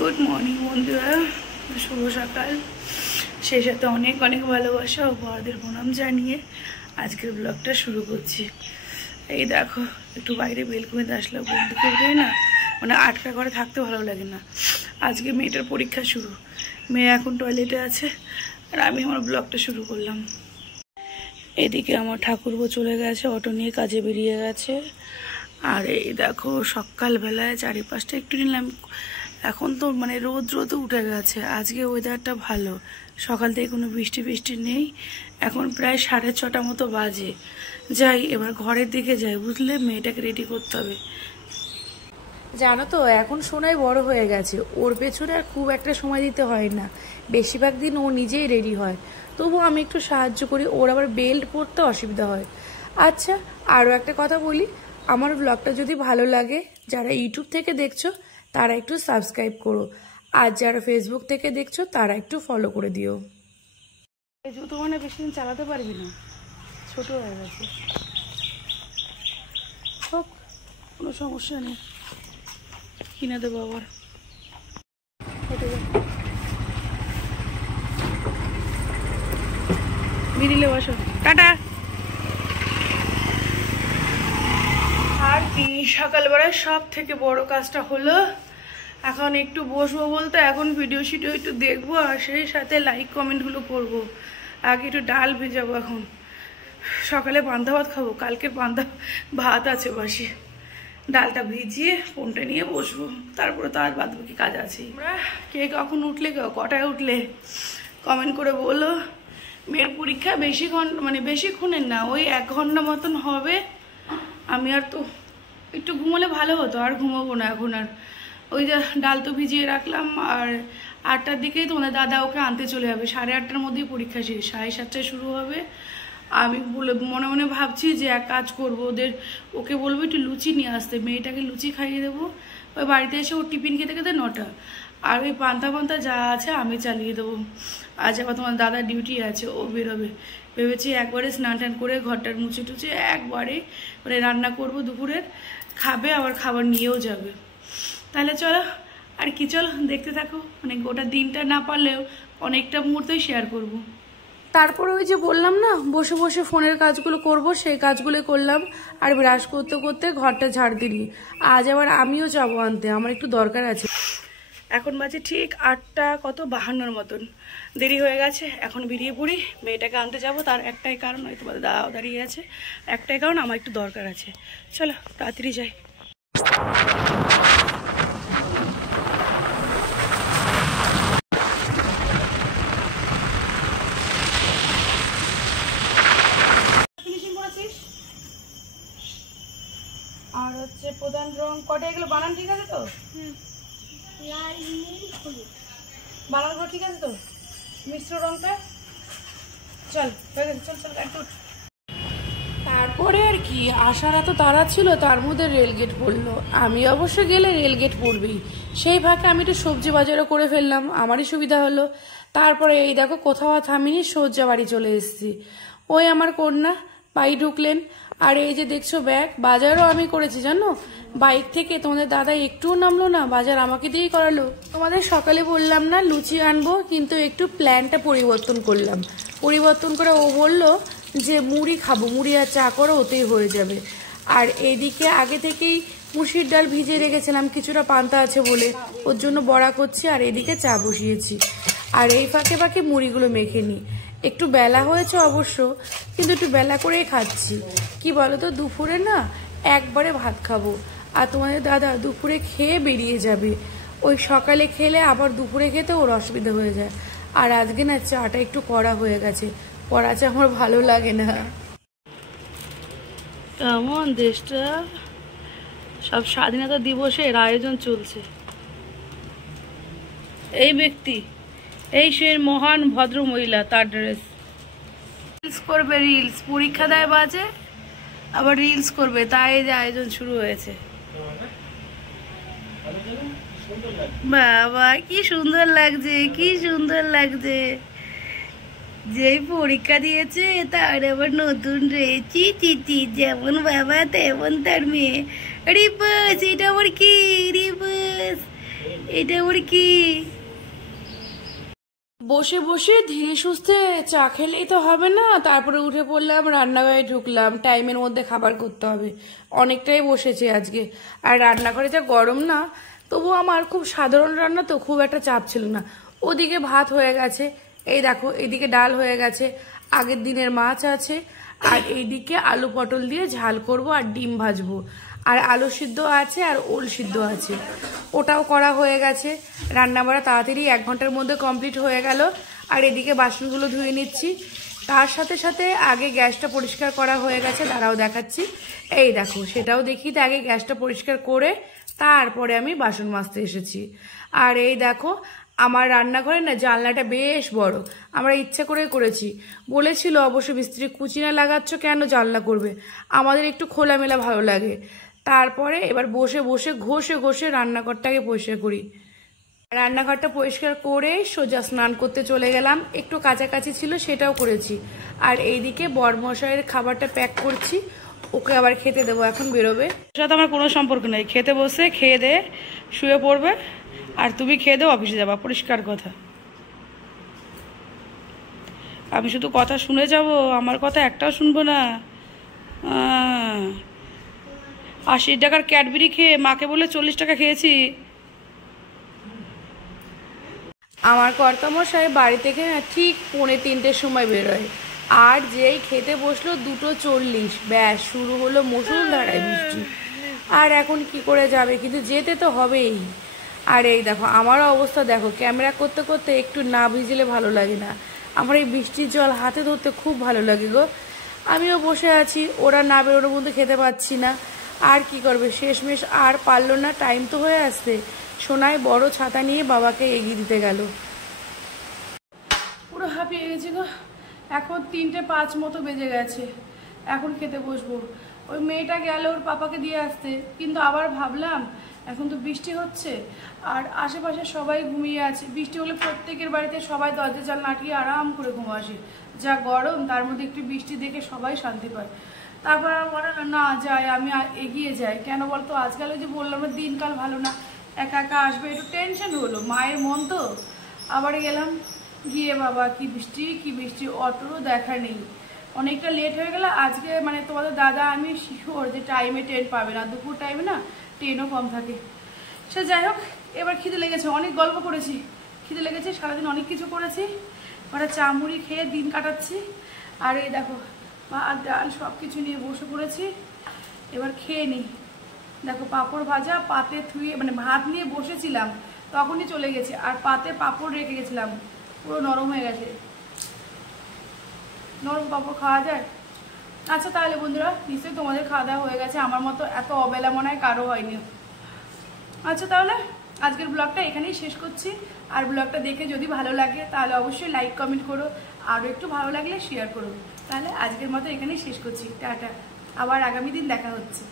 Good morning বন্ধুরা, শুভ সকাল। সেই সাথে অনেক অনেক ভালোবাসা ও বড়দের প্রণাম জানিয়ে আজকের ব্লগটা শুরু করছি। এই দেখো, একটু বাইরে বেলকুনিতে আসলে বন্ধুকে উঠে না, মানে আটকা করে থাকতে ভালো লাগে না। আজকে মেয়েটার পরীক্ষা শুরু, মেয়ে এখন টয়লেটে আছে আর আমি আমার ব্লগটা শুরু করলাম। এদিকে আমার ঠাকুরপো চলে গেছে, অটো নিয়ে কাজে বেরিয়ে গেছে। আর এই দেখো সকালবেলায় চারিপাশটা একটু নিলাম। এখন তো মানে রোদ উঠে গেছে, আজকে ওয়েদারটা ভালো, সকাল থেকে কোনো বৃষ্টি নেই। এখন প্রায় 6:30 মতো বাজে। যাই এবার ঘরের দিকে যাই, বুঝলে, মেয়েটাকে রেডি করতে হবে। জানো তো এখন সোনাই বড় হয়ে গেছে, ওর পেছনে আর খুব একটা সময় দিতে হয় না, বেশিরভাগ দিন ও নিজেই রেডি হয়। তবু আমি একটু সাহায্য করি, ওর আবার বেল্ট পরতে অসুবিধা হয়। আচ্ছা, আরও একটা কথা বলি, আমার ব্লগটা যদি ভালো লাগে, যারা ইউটিউব থেকে দেখছো তারা একটু সাবস্ক্রাইব করো, আর যারা ফেসবুক থেকে দেখছো তারা একটু ফলো করে দিও। এই জুতো মানে বেশি দিন চালাতে পারবি না, ছোট হয়ে গেছে। হোক, কোনো সমস্যা নেই, কিনে দেবো আবার। মিডিলে বসো, টাটা। আর কি, সকালবেলায় সব থেকে বড় কাজটা হলো, এখন একটু বসবো বলতে এখন ভিডিও একটু দেখবো, আর সেই সাথে লাইক কমেন্টগুলো করবো। আগে একটু ডাল ভেজাবো, এখন সকালে পান্তা ভাত খাবো, কালকে পান্তা ভাত আছে বাসি। ডালটা ভিজিয়ে ফোনটা নিয়ে বসবো, তারপরে তো আর বাদ বাকি কাজ আছে। আমরা কে কখন উঠলে, কটায় উঠলে কমেন্ট করে বলো। মেয়ের পরীক্ষা বেশিক্ষণের না, ওই 1 ঘন্টা মতন হবে। আমি আর তো একটু ঘুমোলে ভালো হতো, আর ঘুমাবো না এখন। আর ওই যে ডাল তো ভিজিয়ে রাখলাম, আর 8টার দিকেই তোমাদের দাদা ওকে আনতে চলে যাবে। 8:30টার মধ্যেই পরীক্ষা শেষ, 7:30টায় শুরু হবে। আমি মনে মনে ভাবছি যে এক কাজ করবো, ওকে বলবো একটু লুচি নিয়ে আসতে, মেয়েটাকে লুচি খাইয়ে দেবো। ওই বাড়িতে এসে ওর টিফিন খেতে 9টা, আর ওই পান্তা যা আছে আমি চালিয়ে দেবো। আজ আবার তোমার দাদার ডিউটি আছে, ও বেরোবে। ভেবেছি একবারে স্নান টান করে ঘরটার মুছে টুচে একবারে মানে রান্না করবো, দুপুরের খাবে, আবার খাবার নিয়েও যাবে। তাহলে চলো, আর কি, চলো দেখতে থাকো। মানে গোটা দিনটা না পারলেও অনেকটা মুহূর্তই শেয়ার করব। তারপরে ওই যে বললাম না, বসে বসে ফোনের কাজগুলো করব, সেই কাজগুলো করলাম। আর ব্রাশ করতে করতে ঘরটা ঝাড় দিলি। আজ আবার আমিও যাবো আনতে, আমার একটু দরকার আছে। এখন বাজে ঠিক 8:52 মতন, দেরি হয়ে গেছে। এখন বেরিয়ে পড়ি, মেয়েটাকে আনতে যাব। তার একটাই কারণ, হয়তো দাদাও দাঁড়িয়ে আছে, একটাই কারণ, আমার একটু দরকার আছে। চলো তাড়াতাড়ি যাই। আর হচ্ছে প্রধান রং কটা, এগুলো বানান ঠিক আছে তো? বানানগুলো ঠিক আছে তো? মিশ্র রংটা চল চল একটু। তারপরে আর কি, আসার এত তাড়া ছিল, তার মধ্যে রেলগেট পড়লো। আমি অবশ্য গেলে রেলগেট পড়বেই, সেই ফাঁকে আমি একটু সবজি বাজারও করে ফেললাম, আমারই সুবিধা হলো। তারপরে এই দেখো, কোথাও থামিনি, সোজা বাড়ি চলে এসেছি। ওই আমার কন্যা বাড়ি ঢুকলেন। আর এই যে দেখছো ব্যাগ, বাজারও আমি করেছি জানো, বাইক থেকে তোমাদের দাদা একটুও নামলো না, বাজার আমাকে দিয়েই করালো। তোমাদের সকালে বললাম না লুচি আনবো, কিন্তু একটু প্ল্যানটা পরিবর্তন করলাম। পরিবর্তন করে ও বললো যে মুড়ি খাবো, মুড়ি আর চা করো, ওতেই হয়ে যাবে। আর এইদিকে আগে থেকেই মুসুর ডাল ভিজিয়ে রেখেছিলাম, কিছুটা পান্তা আছে বলে, ওর জন্য বড়া করছি, আর এদিকে চা বসিয়েছি। আর এই ফাঁকে মুড়িগুলো মেখে নিই। একটু বেলা হয়েছে অবশ্য, কিন্তু একটু বেলা করেই খাচ্ছি। কি বলো তো, দুপুরে না একবারে ভাত খাবো, আর তোমাদের দাদা দুপুরে খেয়ে বেরিয়ে যাবে। ওই সকালে খেলে আবার দুপুরে খেতে ওর অসুবিধা হয়ে যায়। আর আজকে না চাটা একটু কড়া হয়ে গেছে, কড়া চা আমার ভালো লাগে না। কেমন দেশটা, সব স্বাধীনতা দিবসের আয়োজন চলছে। এই ব্যক্তি, এই সে মহান ভদ্র মহিলা, তার ড্রেস। রিলস করবে, রিলস পরীক্ষা দেয় বাজে, আবার রিলস করবে, তাই যে আয়োজন শুরু হয়েছে। বাবা কি সুন্দর লাগছে, কি সুন্দর লাগছে। যেই পরীক্ষা দিয়েছে তার আবার নতুন রয়েছি, চিচি যেমন বাবা তেমন তার মেয়ে। রিবাস, এটা আবার কি রিবাস? এটা ওর কি? বসে বসে ধীরে সুস্থে চা খেলেই তো হবে না, তারপরে উঠে পড়লাম, রান্নাঘরে ঢুকলাম, টাইমের মধ্যে খাবার করতে হবে। অনেকটাই বসেছে আজকে। আর রান্নাঘরে যা গরম না, তবু আমার খুব সাধারণ রান্না তো, খুব একটা চাপ ছিল না। ওদিকে ভাত হয়ে গেছে, এই দেখো এইদিকে ডাল হয়ে গেছে, আগের দিনের মাছ আছে, আর এইদিকে আলু পটল দিয়ে ঝাল করব আর ডিম ভাজবো, আর আলু সিদ্ধ আছে আর ওল সিদ্ধ আছে, ওটাও করা হয়ে গেছে। রান্না বাড়া তাড়াতাড়ি 1 ঘন্টার মধ্যে কমপ্লিট হয়ে গেল। আর এদিকে বাসনগুলো ধুয়ে নিচ্ছি, তার সাথে সাথে আগে গ্যাসটা পরিষ্কার করা হয়ে গেছে, দাঁড়াও দেখাচ্ছি। এই দেখো, সেটাও দেখি, তো আগে গ্যাসটা পরিষ্কার করে তারপরে আমি বাসন মাজতে এসেছি। আর এই দেখো, আমার রান্নাঘরে না জানলাটা বেশ বড়, আমরা ইচ্ছে করে করেছি। বলেছিল অবশ্য মিস্ত্রি, কুচি না লাগাচ্ছ কেন, জানলা করবে, আমাদের একটু খোলামেলা ভালো লাগে। তারপরে এবার বসে বসে ঘষে ঘষে রান্নাঘরটাকে পরিষ্কার করি। রান্নাঘরটা পরিষ্কার করে সোজা স্নান করতে চলে গেলাম, একটু কাছাকাছি ছিল সেটাও করেছি। আর এইদিকে বরমশাইয়ের খাবারটা প্যাক করছি, ওকে আবার খেতে দেবো, এখন বেরোবে। ওর সাথে আমার কোনো সম্পর্ক নেই, খেতে বসে খেয়ে দে শুয়ে পড়বে, আর তুমি খেয়ে দেও অফিসে যাবা, পরিষ্কার কথা। আমি শুধু কথা শুনে যাব, আমার কথা একটাও শুনবো না। 80 টাকার ক্যাডবেরি খেয়ে মাকে বলে 40 টাকা খেয়েছি। আমার কর্তামশাই বাড়ি থেকে ঠিক 2:45-র সময় বেরোয়, আর যেই খেতে বসলো 2:40, ব্যাস শুরু হলো মুষলধারায় বৃষ্টি। আর এখন কি করে যাবে, কিন্তু যেতে তো হবেই। আর এই দেখো আমার অবস্থা দেখো, ক্যামেরা করতে করতে একটু না ভিজলে ভালো লাগে না। আমার এই বৃষ্টির জল হাতে ধরতে খুব ভালো লাগে গো। আমিও বসে আছি, ওরা না বেরোনোর মধ্যে খেতে পাচ্ছি না। আর কি করবে, শেষমেশ আর পারলো না, টাইম তো হয়ে আসছে। সোনায় বড় ছাতা নিয়ে বাবাকে এগিয়ে দিতে গেল। পুরো হাঁপিয়ে গেছি গো, এখন 3:05 মতো বেজে গেছে, এখন খেতে বসবো। ওই মেয়েটা গেল ওর পাপাকে দিয়ে আসতে, কিন্তু আবার ভাবলাম এখন তো বৃষ্টি হচ্ছে, আর আশেপাশে সবাই ঘুমিয়ে আছে। বৃষ্টি হলে প্রত্যেকের বাড়িতে সবাই দরজা জানলা আটকিয়ে আরাম করে ঘুম আসে, যা গরম, তার মধ্যে একটু বৃষ্টি দেখে সবাই শান্তি পায়। তারপর আর মনে হলো না যাই, আমি এগিয়ে যাই। কেন বলতো, আজকাল ওই যে বললাম দিনকাল ভালো না, একা একা আসবে, একটু টেনশন হলো, মায়ের মন তো। আবার গেলাম, গিয়ে বাবা কি বৃষ্টি কি বৃষ্টি, অটোরও দেখা নেই, অনেকটা লেট হয়ে গেল। আজকে মানে তোমাদের দাদা আমি শিওর যে টাইমে ট্রেন পাবে না, দুপুর টাইমে না ট্রেনও কম থাকে। সে যাই হোক, এবার খিদে লেগেছে, অনেক গল্প করেছি, খিদে লেগেছে, সারাদিন অনেক কিছু করেছি, ওরা চা মুড়ি খেয়ে দিন কাটাচ্ছি। আর এই দেখো ভাত ডাল সব কিছু নিয়ে বসে পড়েছি, এবার খেয়ে নিই। দেখো পাঁপড় ভাজা পাতে থুয়ে, মানে ভাত নিয়ে বসেছিলাম তখনই চলে গেছে, আর পাতে পাঁপড় রেখে গেছিলাম, পুরো নরম হয়ে গেছে। নরম পাঁপড় খাওয়া যায়? আচ্ছা তাহলে বন্ধুরা, নিশ্চয়ই তোমাদের খাওয়া দাওয়া হয়ে গেছে, আমার মতো এত অবেলা মনে হয় কারো হয়নি। আচ্ছা তাহলে আজকের ব্লগটা এখানেই শেষ করছি। আর ব্লগটা দেখে যদি ভালো লাগে তাহলে অবশ্যই লাইক কমেন্ট করো, আরও একটু ভালো লাগলে শেয়ার করো। তাহলে আজকের মতো এখানেই শেষ করছি, টাটা, আবার আগামী দিন দেখা হচ্ছে।